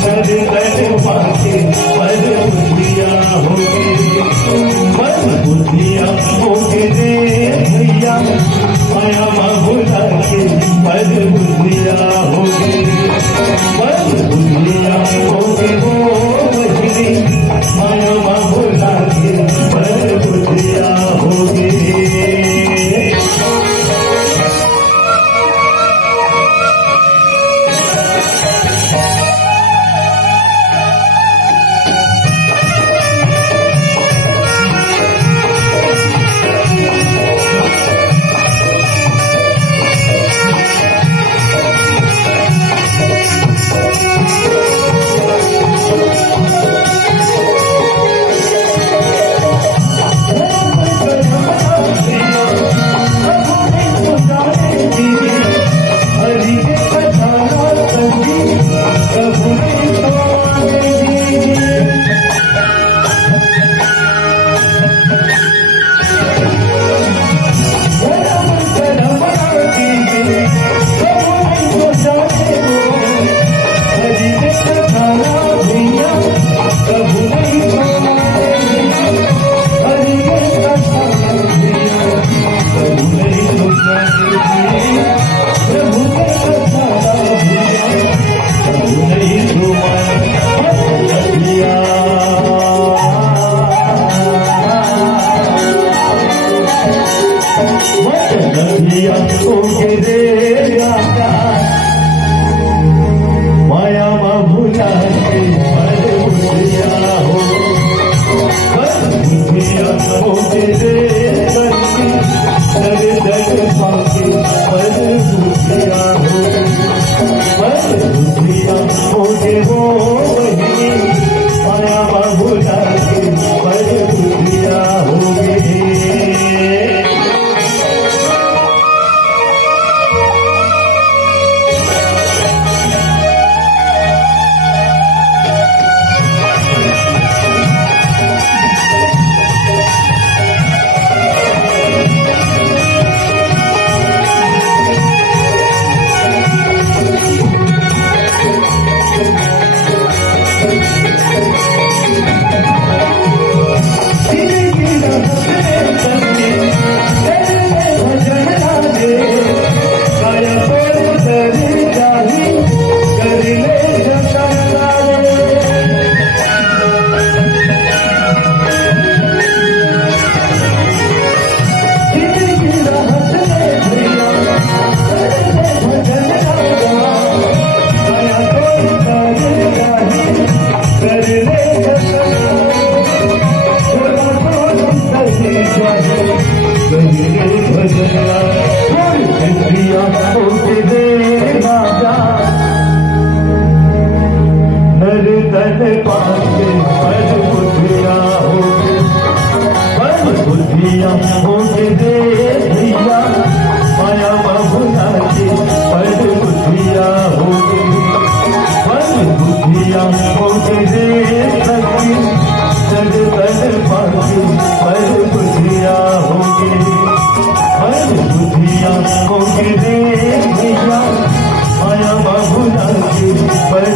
कर कर पाके पर बुद्धिया होगे, पर बुद्धिया होगे रे भैया, माया भुला के पर बुद्धिया होगे, पर बुद्धिया होगे वो बजरी, माया भुला के पर बुद्धिया होगे। माया भुला के पर बुद्धिया हो, पर बुद्धिया होगे रे बच्ची, दर दर पाके पर बुद्धिया हो, पर बुद्धिया होगे वो बहनी, माया भुला के पर बुद्धिया होगे। बुद्धिया होगे दे भैया, माया भुला के पर बुद्धिया होगे, पर बुद्धिया होगे दे सखी, जग तन पाके पर बुद्धिया होगे, पर बुद्धिया होगे दे भैया, माया भुला के पर